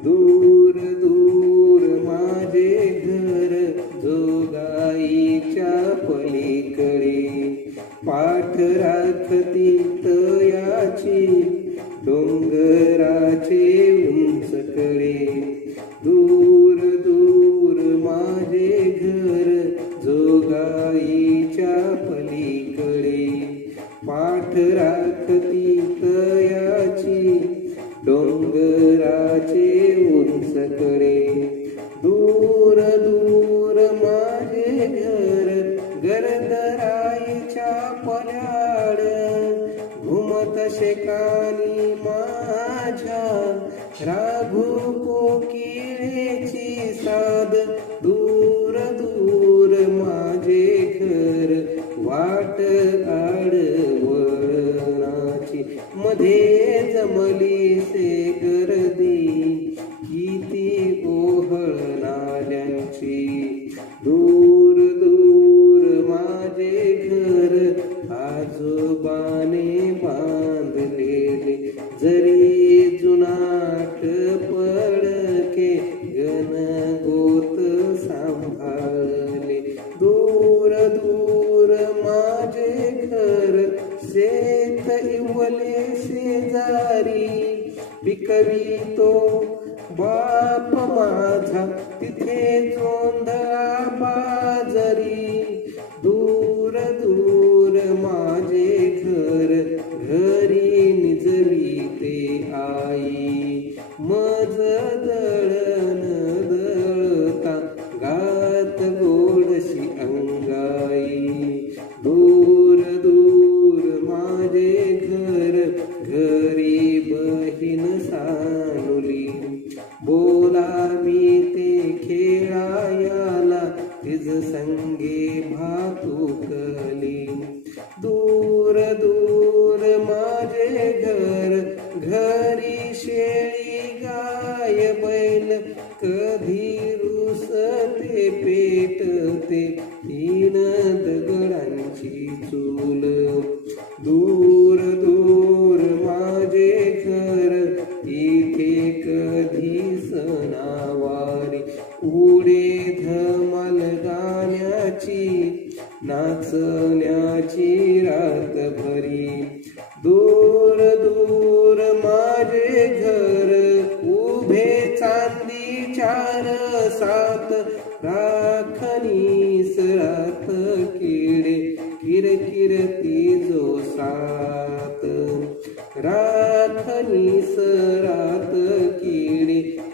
दूर दूर माझे घर जोगाईच्या पलीकडे, पाठ राखती तयाची डोंगराचे उंचकडे. दूर दूर माझे घर जोगाईच्या पलीकडे, पाठ राखती तयाची डोंगराचे उंचकडे. दूर दूर माझे घर गरदराईच्या पल्याड, घुमत शेकानी माझ्या राघू कोकिळेची साद. दूर दूर माझे घर वाट आडवळणाची, मध्ये जमली से गर्दी किती ओहळ नाल्यांची. दूर दूर माझे घर आजोबाने बांधलेले, जरी जुनाट पडके गणगोत सांभाळले. दूर दूर माझे घर शेत इवले शेजारी, पिकवितो बाप माझा तिथे जोंधळा बाजरी. दूर दूर माझे घर घरी निजविते आई, मज दळण दळता गात गोडशी अंगाई. दूर दूर माझे घर घरी बहीण सानुली, बोलावी ते खेळायाला तिज संगे भातुकली. दूर दूर माझे घर घरी शेळी गाय बैल, कधी रुसते पेटते तीन दगडांची चूल. दूर दूर माझे घर इथे कधी सणावारी, उडे धमाल गाण्याची नाचण्याची रात भरी. दूर दूर माझे घर उभे चांदीच्या रसात,